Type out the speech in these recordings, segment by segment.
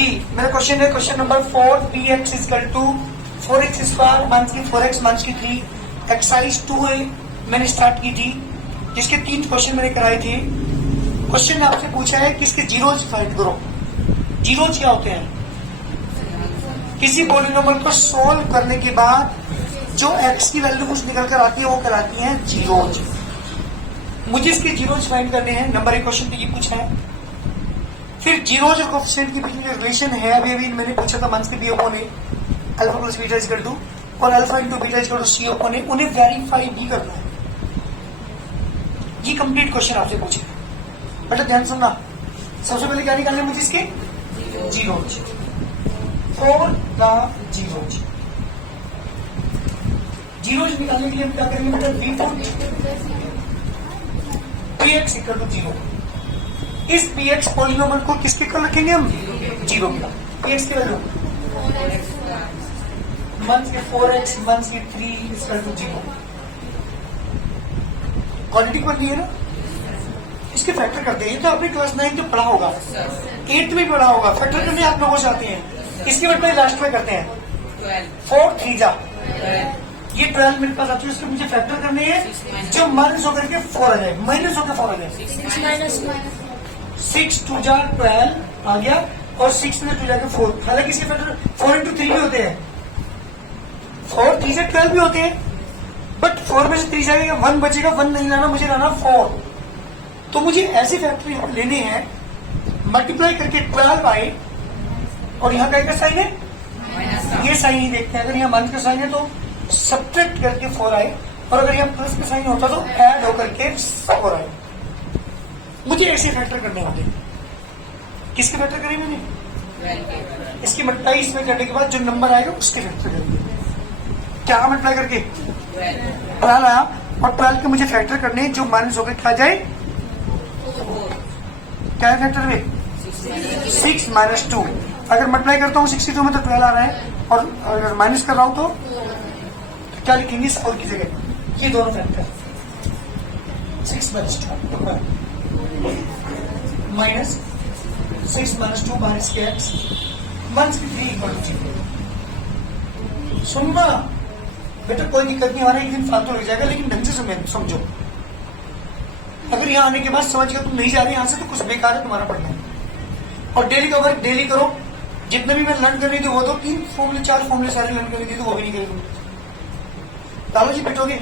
जी मेरा क्वेश्चन है, question number 4, P X is equal to 4x square मंथ की 4x मंथ की 3 एक्सरसाइज 2 मैंने स्टार्ट की थी, जिसके 3 क्वेश्चन मैंने कराए थे। क्वेश्चन ने आपसे पूछा है कि इसके जीरोज फाइंड करो। जीरोज क्या होते हैं? किसी पॉलिनोमियल को सोल्व करने के बाद जो x की वैल्यू कुछ निकल कर आती है वो कहलाती है जीरोज। मुझे इसके जीरोज फाइंड करने हैं। नंबर 1 क्वेश्चन पे ये पूछा है। फिर जीरोज और कोएफिशिएंट के बीच में जो रिलेशन है, अभी मैंने पूछा था मंथ के B upon A alpha plus beta equal to और alpha into beta equal to C upon A, उन्हें वेरीफाई भी करना है। ये कंप्लीट क्वेश्चन आपसे पूछे। बेटा ध्यान सुनना, सबसे पहले क्या निकालना है मुझे इसके जीरोज। 4 का जीरोज। जीरोज निकालने के लिए हम क्या करेंगे बेटा? बी पी एक्स इक्वल टू 0। इस पी एक्स पॉलिनोमियल को किसके कर रखेंगे हम? जीरो का। पी एक्स की वैल्यू मंथ के 4x मंथ के 3 इक्वल टू 0। क्वांटिटी पर नहीं है ना, इसके फैक्टर करते हैं। ये तो आपने क्लास 9 जो पढ़ा होगा, 8th में पढ़ा होगा। फैक्टर करने आप लोगों से आते हैं। इसके बाद में लास्ट में करते हैं 4 3 जा, ये 12 मेरे पास आती है। उसके मुझे फैक्टर करने हैं जो माइनस होकर के 4 आ जाए, माइनस होकर 4 आ जाए। 6 2 जा 12 आ गया और 6 में 2 जाकर 4। हालांकि इसके फैक्टर 4 इंटू 3 भी होते हैं, 4 3 से 12 भी होते हैं, बट 4 में से 3 जाएगा 1 बचेगा। 1 नहीं लाना, मुझे लाना 4। तो मुझे ऐसे फैक्टर यहाँ लेने हैं, मल्टीप्लाई करके 12 आए और यहाँ का साइन है, ये साइन ही देखते हैं। अगर यहाँ माइनस का साइन है तो सब्ट्रैक्ट करके 4 आए, और अगर यहाँ प्लस का साइन होता तो ऐड होकर के 4 आए। मुझे ऐसे फैक्टर करने होंगे। किसके फैक्टर करेंगे मैंने? इसकी मल्टीप्लाई इसमें करने के बाद जो नंबर आएगा उसके फैक्टर करेंगे। क्या मल्टीप्लाई करके 12 आया और 12 के मुझे फैक्टर करने जो माइनस होकर क्या जाए, क्या फैक्टर में 6 माइनस 2। अगर मल्टीप्लाई करता हूँ 62 में तो 12 आ रहा है, और अगर माइनस कर रहा हूं तो क्या लिखेंगे और की जगह? ये दोनों factor 6 minus 2 minus 6 minus 2 minus के एक्स माइनस 3 इक्वल टू 0। सुनना बेटा, कोई दिक्कत नहीं आ रहा है, एक दिन फालतू लग जाएगा, लेकिन ढंग से समझो। अगर यहाँ आने के बाद समझ कर तुम नहीं जा रहे यहाँ से तो कुछ बेकार है तुम्हारा पढ़ना। और डेली का वर्क डेली करो। जितने भी मैं लर्न कर रही थी वो 2-3 फॉर्मूले 4 फॉर्मूले सारे लर्न कर रही थी, तो वो भी नहीं करेंगे। डालो जी बैठोगे।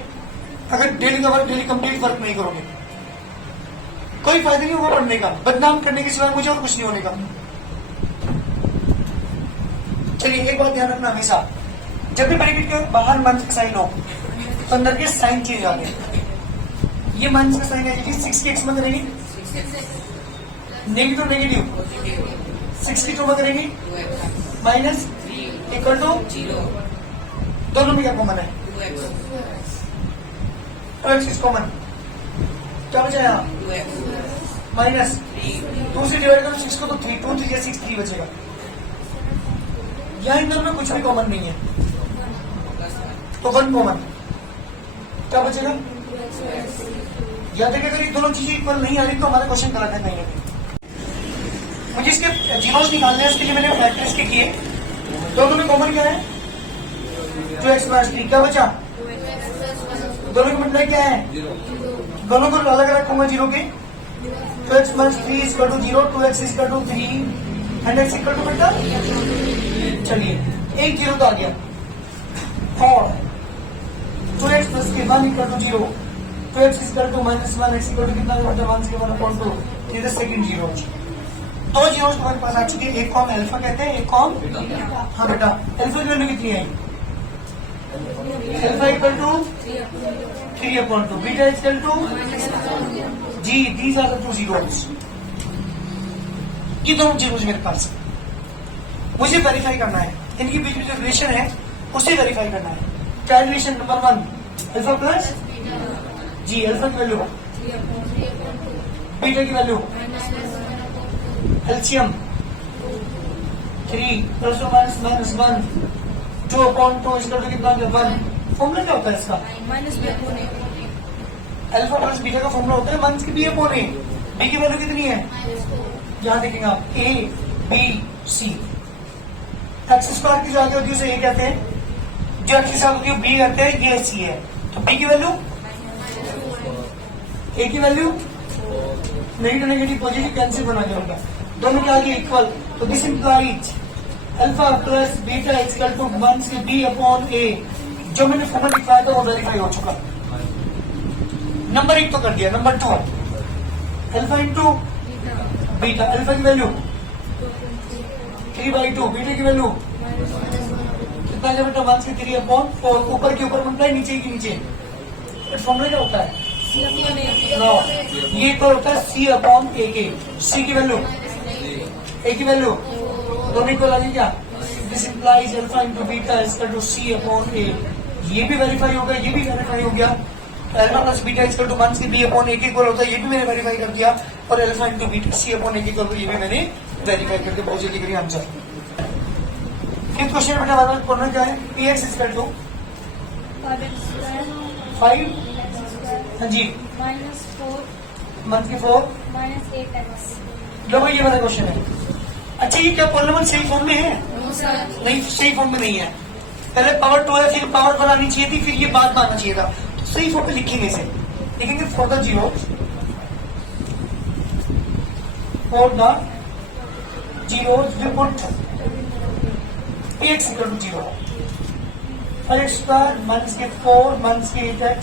अगर डेली का वर्क डेली कंप्लीट वर्क नहीं करोगे कोई फायदा नहीं होगा पढ़ने का, बदनाम करने के सिवाय मुझे और कुछ नहीं होने का। चलिए एक बात ध्यान रखना, हमेशा जब भी ब्रैकेट के बाहर माइनस का साइन हो तो अंदर के साइन चेंज आ गए। ये माइनस का साइन है 6 की एक्स में करेंगे नेगेटिव 62 में करेंगे माइनस इक्वल टू 0। दोनों में क्या कॉमन है? 2x common. क्या बचा यहाँ? माइनस 2 से डिवाइड करो 6 को तो 3, 2 3 6 3 बचेगा। यहाँ इन दोनों में कुछ भी कॉमन नहीं है तो 1 कॉमन। क्या बचेगा? याद है कि अगर ये दोनों चीजें इक्वल नहीं आ रही तो हमारा क्वेश्चन गलत है कहीं। मुझे इसके जीरोज निकालने हैं, इसके लिए मैंने फैक्टर इसके किए। दोनों में कॉमन क्या है? 2x plus 3। क्या बचा? दोनों की मल्टीप्लाई क्या है? दोनों को अलग रखूंगा जीरो के। 2x plus 3 equal to 0, 2x equal to 3 and x equal to बेटा। चलिए एक जीरो तो आ गया। और 2x plus 1 equal to 0, 2x equal to -1, x equal to कितना? 1 से 1/2। ये सेकंड जीरो। 2 जीरो हमारे पास आ चुके हैं। एक को हम अल्फा कहते हैं, एक को हम हाँ बेटा अल्फा की वैल्यू कितनी आई? Alpha equal to 3/2, beta equal to G, these are the 2 zeros. ये दोनों जीरोस मेरे पास मुझे वेरीफाई करना है। इनके बीच में जो रिलेशन है उसे वेरीफाई करना है। क्या रिलेशन? नंबर 1 अल्फा प्लस जी, अल्फा की वैल्यू बीटा की वैल्यू एलसीएम 3 प्लस माइनस 1 2/2 इसका तो कितना? 1। फॉर्मूला क्या होता है इसका? अल्फा प्लस बीटा का फॉर्मूला होता है माइनस की बी अपॉन ए। बी की वैल्यू कितनी है? यहाँ देखेंगे आप A B C। X square की जो आगे होती है उसे ए कहते हैं, जो एक्स के साथ होती है बी कहते हैं, ये सी है। तो बी की वैल्यू, ए की value, negative negative positive cancel बना जाएगा, दोनों के आगे इक्वल। तो this implies alpha plus beta equal to 1 से बी अपॉन ए। जो मैंने फॉर्मूला लिखवाया था वो वेरीफाई हो चुका। नंबर 1 तो कर दिया। Number 2 alpha into beta, alpha की वैल्यू 3/2, बीटा की वैल्यू कितना है बेटा 1 से 3 अपॉन 4, ऊपर के ऊपर मल्टीप्लाई नीचे के नीचे। फॉर्मूला क्या होता है? नो, ये तो होता है सी अपॉन ए के। सी की वैल्यू, ए की वैल्यू दोनों को लगी क्या? This implies alpha into beta is equal to C upon A. ये भी वेरीफाई हो गया, ये भी वेरीफाई हो गया। Alpha plus beta is equal to 1 से बी अपॉन ए के इक्वल होता है, ये भी मैंने वेरीफाई कर दिया। और अल्फा इंटू बीटा सी अपॉन ए के इक्वल, ये भी मैंने वेरीफाई करके बहुत जल्दी करिए आंसर। फिफ्थ क्वेश्चन बेटा हमारा पढ़ना क्या है? P X is equal to 5, हाँ जी, मंथ के 4 लो भाई, ये वाला क्वेश्चन है। अच्छा, ये क्या पॉलिनोमियल सही फॉर्म में है? नहीं, सही फॉर्म में नहीं है। पहले पावर 2 है, फिर पावर बनानी चाहिए थी, फिर ये बात मानना चाहिए था। तो सही फॉर्म में लिखेंगे इसे, लिखेंगे for the zero, for the zero we put X equal to 0 और एक्स स्क्वायर माइनस के 4 माइनस के 8x।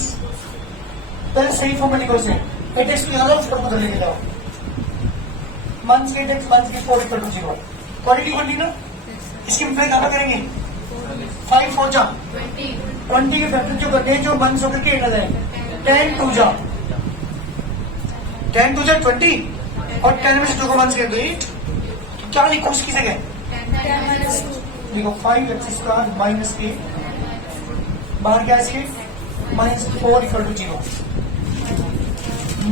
पहले सही फॉर्म में लिखो इसे, 8x को अलग फॉर्म में लेके जाओ, माइनस के 8x माइनस के 4 इक्वल टू 0। क्वालिटी बनती ना, इसकी मल्टीप्लाई कहाँ करेंगे? 5 4 जा 20 के फैक्टर जो करते हैं, जो माइनस होकर के 8 आ जाए, 10 2 जा 20 और 10 में से 2 को माइनस कर दो 8। तो क्या लिखो उसकी जगह? देखो 5x स्क्वायर माइनस के, बाहर क्या है, minus 4 equal to 0,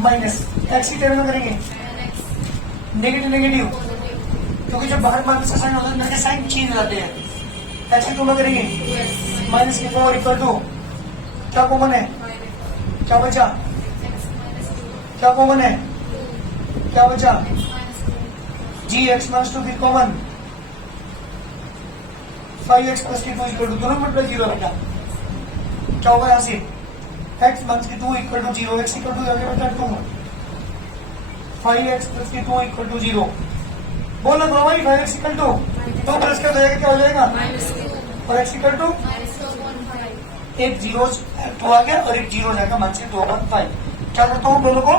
minus X की टर्म में करेंगे नेगेटिव नेगेटिव, क्योंकि जब बाहर माइनस का साइन होता है उनके साइन चेंज हो जाते हैं। एक्स की टर्म में करेंगे माइनस के 4 इक्वल टू, क्या कॉमन है? क्या बचा? क्या कॉमन है? क्या बचा? जी एक्स माइनस 2 फिर कॉमन 5x प्लस के 2 इक्वल टू, दोनों में 0 बेटा। क्या होगा यहाँ से? x माइनस के 2 equal to 0, x equal to आगे बेटा 2, 5x प्लस के 2 इक्वल टू 0। बोलो तो भाई 5x इक्वल टू 2 प्लस कर देगा, क्या हो जाएगा? और x इक्वल टू एक 0 2 आ गया और एक 0 हो जाएगा, माइनस के 2/5। क्या करता हूँ, दोनों को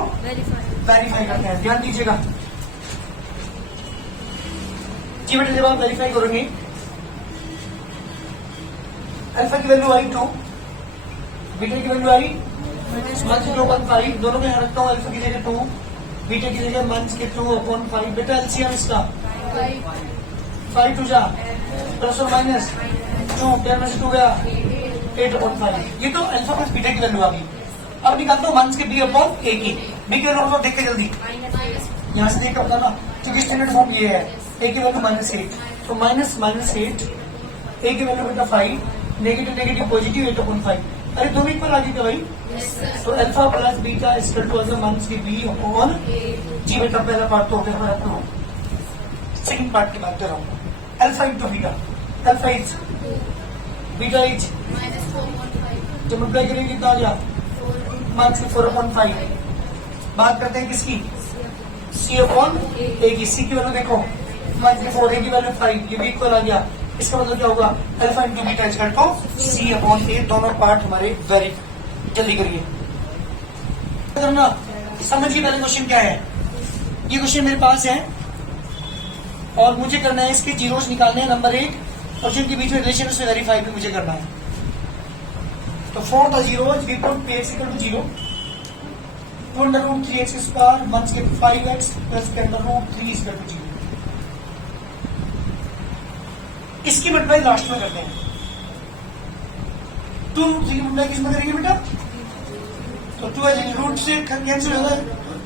वेरीफाई करते हैं। ध्यान दीजिएगा जी बेटा, जब आप वेरीफाई करेंगे अल्फा की वैल्यू आई 2, बीटा की वैल्यू आई -2/5, दोनों में रखता हूँ। अल्फा की जगह 2, बीटा की जगह -2/5। बेटा एलसीएम इसका 5 2 जा प्लस और माइनस 2, 10 में से 2 गया 8/5। ये तो अल्फा प्लस बीटा की वैल्यू आ गई। अब निकालता हूँ माइनस के बी अपॉन ए की। बी के वैल्यू देख के जल्दी यहाँ से देख अपना ना, क्योंकि स्टैंडर्ड फॉर्म ये है। ए की वैल्यू -8, तो -8, ए की वैल्यू बेटा 5, नेगेटिव नेगेटिव पॉजिटिव 8/5। अरे दोनों इक्वल आ गई क्या भाई? तो alpha plus beta is equal to minus के बी अपॉन जी। बेटा पहला पार्ट तो हो गया हमारा अपना, सेकंड पार्ट की बात कर रहा हूँ। Alpha into beta, alpha is beta is जब मल्टीप्लाई करेंगे कितना आ गया? माइनस के 4/5। बात करते हैं किसकी? सी अपॉन ए की। सी की वैल्यू देखो माइनस के 4, ए की वैल्यू 5, ये भी इक्वल आ गया। इसका मतलब क्या होगा? Alpha into beta is equal to C upon A. दोनों पार्ट हमारे वेरी, जल्दी करिए करना, समझिए पहले क्वेश्चन क्या है। ये क्वेश्चन मेरे पास है और मुझे करना है, इसके जीरोस निकालने हैं नंबर 1 और जिनके बीच में रिलेशन उससे वेरीफाई भी मुझे करना है। तो for the zeros we put px equal to 0, 2√3x square minus के 5x प्लस के √3 इज इक्वल टू 0। इसकी मल्टीप्लाई लास्ट में करते हैं। 2√3 की मल्टीप्लाई किसमें करेंगे बेटा? तो 2 रूट से कैंसिल होगा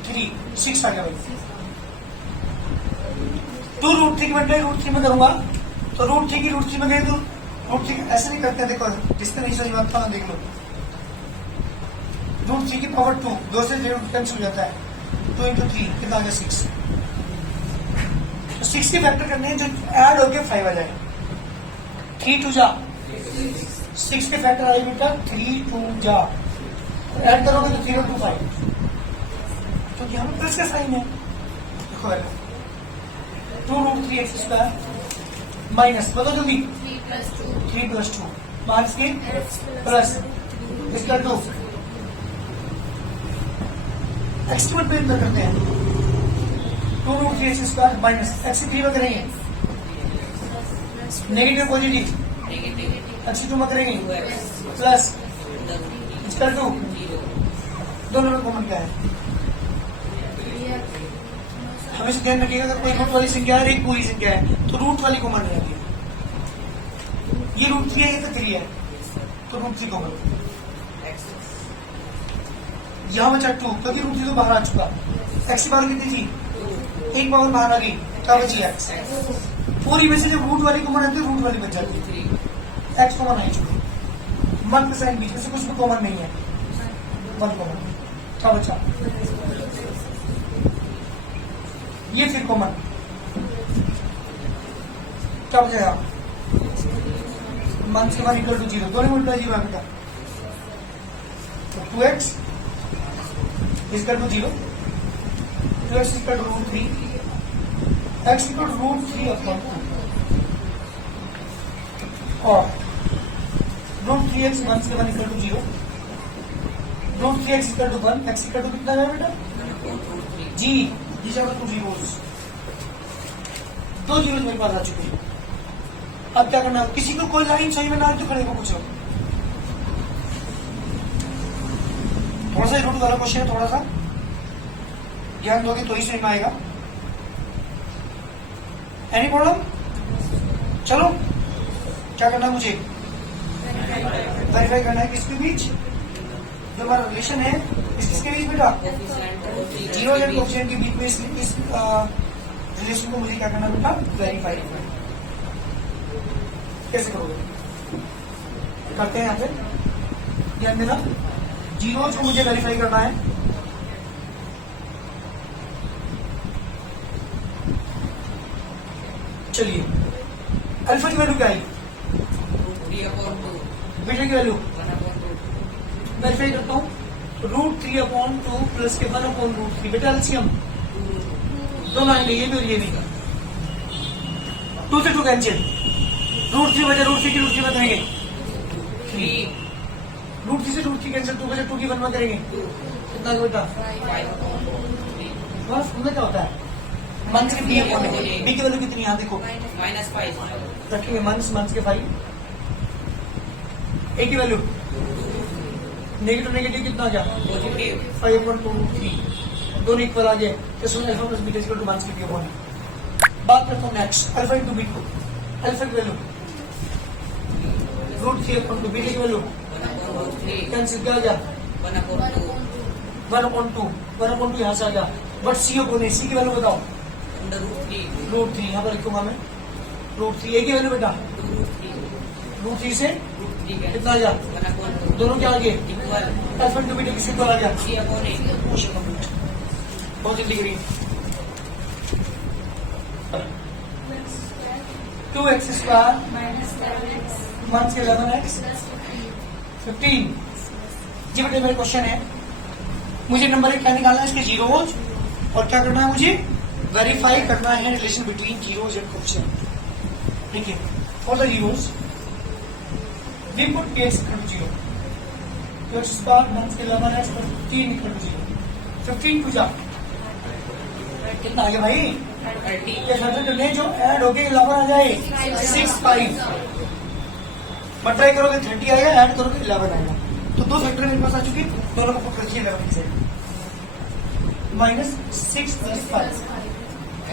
3, 6 आ गया भाई। 2√3 की मल्टीप्लाई √3 में करूंगा, तो √3 की √3 में गए तो √3 ऐसे नहीं करते हैं। देखो जिसने नहीं समझ आता देख लो, √3 की पावर 2, 2 से 0 कैंसिल हो जाता है, 2 into 3 कितना आ गया 6। तो 6 के फैक्टर करने हैं जो ऐड होके 5 आ जाए। 3 2 जा 6 के फैक्टर आए बेटा 3 2 जा, ऐड करोगे तो 025, तो यहाँ पर प्लस का साइन है। देखो बेटा 2√3x² माइनस, बताओ जल्दी 3 + 2 माइनस के प्लस इसका 2 एक्सट्रीमल पे अंदर करते हैं 2√3x² माइनस x 3 में करेंगे नेगेटिव पॉजिटिव x 2 में करेंगे प्लस इसका 2, दोनों में कॉमन क्या है? हमेशा ध्यान रखिएगा अगर कोई रूट वाली संख्या है और एक पूरी संख्या है तो रूट वाली कॉमन रहेगी। ये √3 है, ये तो 3 है, तो √3 कॉमन। यहाँ बचा 2 क्योंकि √3 तो बाहर आ चुका, x की पावर कितनी थी? एक पावर बाहर आ गई, क्या बची x? पूरी में से जब रूट वाली कॉमन आती है रूट वाली बच जाती है, x कॉमन आई चुकी, मन का साइन बीच में से कुछ भी कॉमन नहीं है, 1 कॉमन, क्या बचा? ये फिर कॉमन क्या बचेगा? मान से 1 = 0, दोनों उल्टा 0 है बेटा, तो 2x = 0, 2x = √3, x = √3/2 और √3x 1 से 1 = 0, √3x = 1, x = कितना है बेटा? जी, these are the 2 zeros, 2 zeros मेरे पास आ चुके हैं। अब क्या करना है? किसी को कोई लाइन सही में ना तो खड़े को पूछो, थोड़ा सा रूट वाला क्वेश्चन है, थोड़ा सा ज्ञान दोगे तो ही समझ में आएगा। Any problem? चलो क्या करना है मुझे? वेरीफाई करना है किसके बीच? जो हमारा रिलेशन है किसके बीच बेटा? जीरो एंड कोएफिशिएंट के बीच में इस रिलेशन को मुझे क्या करना बेटा? वेरीफाई करना। कैसे करोगे? करते हैं यहाँ पे, ध्यान देना, जीरो को मुझे वेरीफाई करना है। चलिए अल्फा की वैल्यू क्या आई? बीटा की वैल्यू वेरीफाई करता हूँ, √3/2 प्लस के 1/√3, बेटा एलसीएम दोनों आएंगे, ये भी और ये भी, 2 से 2 कैंसिल, √3 बचे √3 की √3 में करेंगे 3, √3 से √3 कैंसिल, 2 बचे 2 की 1 में करेंगे कितना बेटा? बस उनमें क्या होता है? माइनस के बी की वैल्यू कितनी? यहाँ देखो -5 रखेंगे, माइनस के 5, ए की वैल्यू नेगेटिव नेगेटिव कितना आ गया? 5/2√3, दोनों इक्वल आ गए, alpha plus beta equal to minus के बी अपॉन। बात करता हूँ next, alpha into beta, alpha की वैल्यू √3/2, बीटा की वैल्यू कैंसिल क्या आ गया? 1/2 यहाँ से आ गया, बट सी अपॉन ए, सी की वैल्यू बताओ? √3 यहाँ पर लिखूंगा मैं, √3, ए की वैल्यू बेटा √3 से कितना आ गया? दोनों क्या आ गए? अल्फा इंटू बीटा किसके इक्वल आ गया? बहुत जल्दी करिए, 2x² -11x 15। जी बेटे मेरा क्वेश्चन है, मुझे नंबर 1 क्या निकालना है? इसके जीरोज, और क्या करना है मुझे? वेरीफाई करना है relation between zeros and coefficient. ठीक है, for the zeros we put x equal to 0, x² -11x 15 equal to 0, 15 to जा कितना आ गया भाई? 30। ये सर्कल करने जो ऐड होके 11 आ जाए 6 5, मल्टीप्लाई करोगे 30 आएगा, ऐड करोगे 11 आएगा, तो 2 फैक्टर मेरे पास आ चुके, दोनों को पुट रखिए 11 से -6 + 5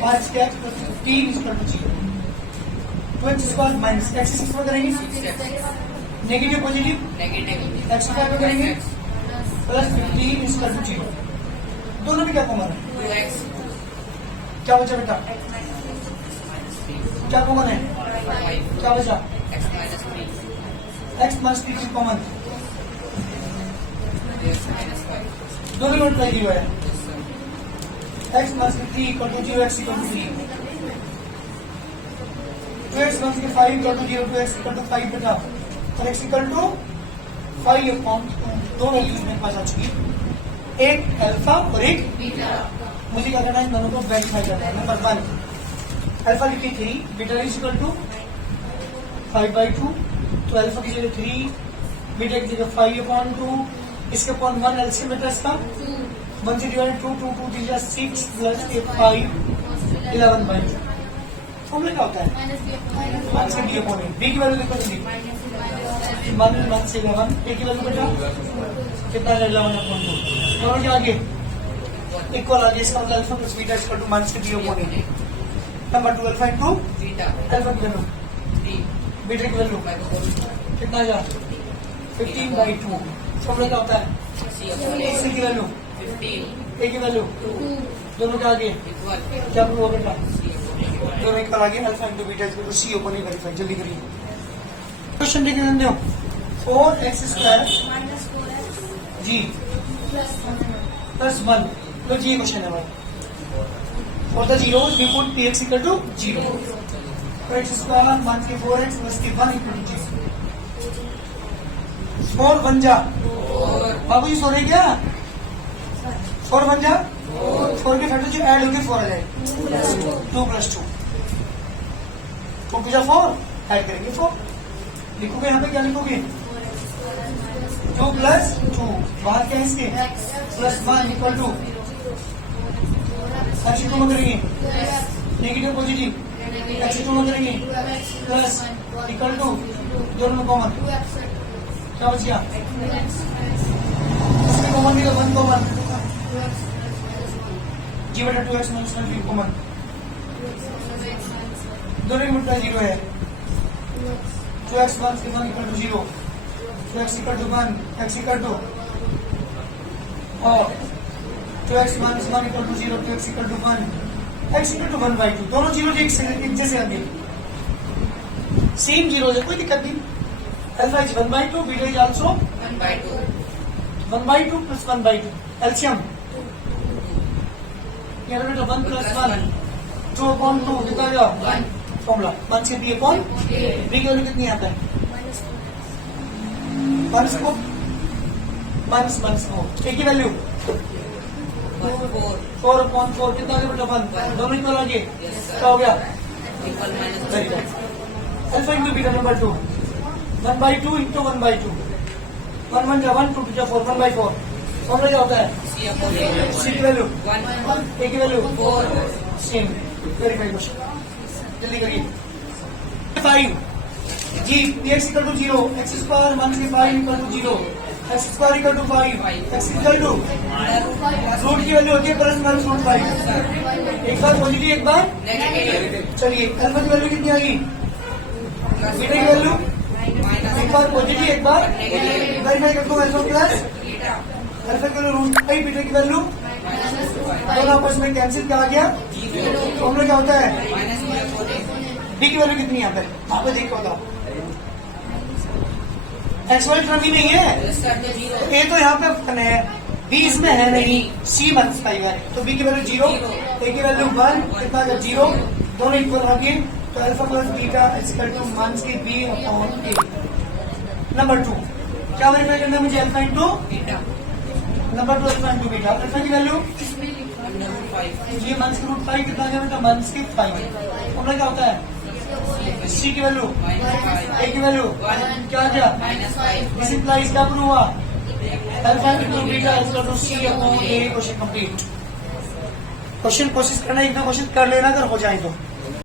5 क्या? 15 equal to 0, 2x² minus x 6 में करेंगे नेगेटिव पॉजिटिव x स्क्वायर में करेंगे प्लस 15 इक्वल टू 0, दोनों में क्या कॉमन है? क्या बचा बेटा? क्या कॉमन है? क्या बचा? x -3 कॉमन, दोनों में उल्टा 0 है, x -3 = 0, x = 3, 2x 2x one से 5 equal to 0 2x equal to 5 बेटा और x equal to 5 upon 2 values मेरे पास आ चुकी है, एक अल्फा और एक बीटा। मुझे क्या करना है, दोनों को वेरीफाई करना है। नंबर 1 अल्फा लिखी 3, बीटा इज इक्वल टू 5/2, तो अल्फा की जगह 3, बीटा की जगह 5 अपॉन 2, इसके अपॉन 1 एलसीएम बेटा इसका 1 से डिवाइड 2 2 2 3 6 प्लस 5 11/2। फॉर्मूला क्या होता है, 1 से बी अपॉन ए। बी की वैल्यू देखो जल्दी, 1 से 11, ए की वैल्यू बेटा कितना है 11/2, दोनों के आगे इक्वल आगे, इसका मतलब alpha plus beta equal to 1 से B upon A. Number 2 alpha into alpha की वैल्यू, बीटा की वैल्यू कितना है 15/2। फॉर्मूला क्या होता है, सी की वैल्यू 15, ए की वैल्यू 2, दोनों के आगे क्या प्रूव होगा बेटा, दोनों इक्वल आगे, alpha into beta equal to C upon A. Verify जल्दी करिए। क्वेश्चन देख लेते हो, 4x² जी प्लस 1, तो जी ये क्वेश्चन है भाई। For the zeros we put px equal to 0, तो x² 1 के 4x प्लस के 1 इक्वल टू 0। 4 बन जा बाबू जी, सो रहे क्या, 4 बन जा, 4 के फैक्टर जो ऐड होकर 4 आ जाए, 2 प्लस 2, 2 टू जा 4, ऐड करेंगे 4, लिखोगे यहाँ पे क्या लिखोगे, 2 प्लस 2, बाहर क्या है इसके प्लस 1 इक्वल टू, अच्छी टू में करेंगे नेगेटिव पॉजिटिव, अच्छी टू में करेंगे प्लस इक्वल टू, दोनों में कॉमन क्या बच गया, इसमें कॉमन निकल 1 कॉमन जी बेटा, 2x माइनस 1 कॉमन, दोनों की मल्टीप्लाई 0 है, 2x minus 1 equal to 0, 2x equal to 1, x equal to, और 2x minus 1 equal to 0, 2x equal to 1, x equal to 1/2, दोनों जीरो एक जैसे आगे सेम जीरो है, कोई दिक्कत नहीं। Alpha is 1/2, beta is also 1/2, 1/2 plus 1/2 LCM, ये बेटा 1 प्लस 1 2 अपॉन 2 कितना गया 1, फॉर्मूला 1 से बी अपॉन बी की वैल्यू कितनी आता है, माइनस 4, ए की वैल्यू 4 अपॉन 4 कितना गया बेटा 1, दोनों इक्वल आगे क्या हो गया, very good. Alpha into beta number 2, 1/2 into 1/2, 1 1 जा 1, 2 2 जा 4, 1/4। फॉर्मूला क्या होता है, सी की वैल्यू 1, ए की वैल्यू 4, सेम। वेरीफाई क्वेश्चन जल्दी करिए। 5 जी px इक्वल टू 0, x² 1 के 5 equal to 0, x² equal to 5, x equal to root की वैल्यू होती है प्लस माइनस रूट 5, एक बार पॉजिटिव एक बार नेगेटिव। चलिए अल्फा की वैल्यू कितनी आएगी, बीटा की वैल्यू एक बार पॉजिटिव एक बार नेगेटिव, वेरीफाई करते हो अल्फा प्लस अल्फा की वैल्यू रूट 5, बीटा की वैल्यू दोनों आपस में कैंसिल क्या आ गया, फॉर्मूला क्या होता है, बी की वैल्यू कितनी है यहाँ पे, वहां पे देखो बताओ, एक्स वाई टर्म ही नहीं है, तो ए तो यहाँ पे फन है, बी इसमें है नहीं, सी माइनस 5 है, तो बी की वैल्यू 0, ए की वैल्यू 1, कितना 0, दोनों इक्वल आ गए, तो alpha plus beta equal to minus के बी अपॉन ए। नंबर 2 क्या वेरीफाई करना है मुझे, alpha into beta, number 2 alpha into beta, alpha की वैल्यू ये माइनस के रूट 5 कितना आ गया बेटा, माइनस के 5, फॉर्मूला क्या होता है, सी की वैल्यू ए की वैल्यू क्या आ गया, दिस इंप्लाइज क्या प्रूव हुआ, alpha into beta equal to C upon A. Question complete. Question कोशिश करना, एक दो क्वेश्चन कर लेना अगर हो जाए तो।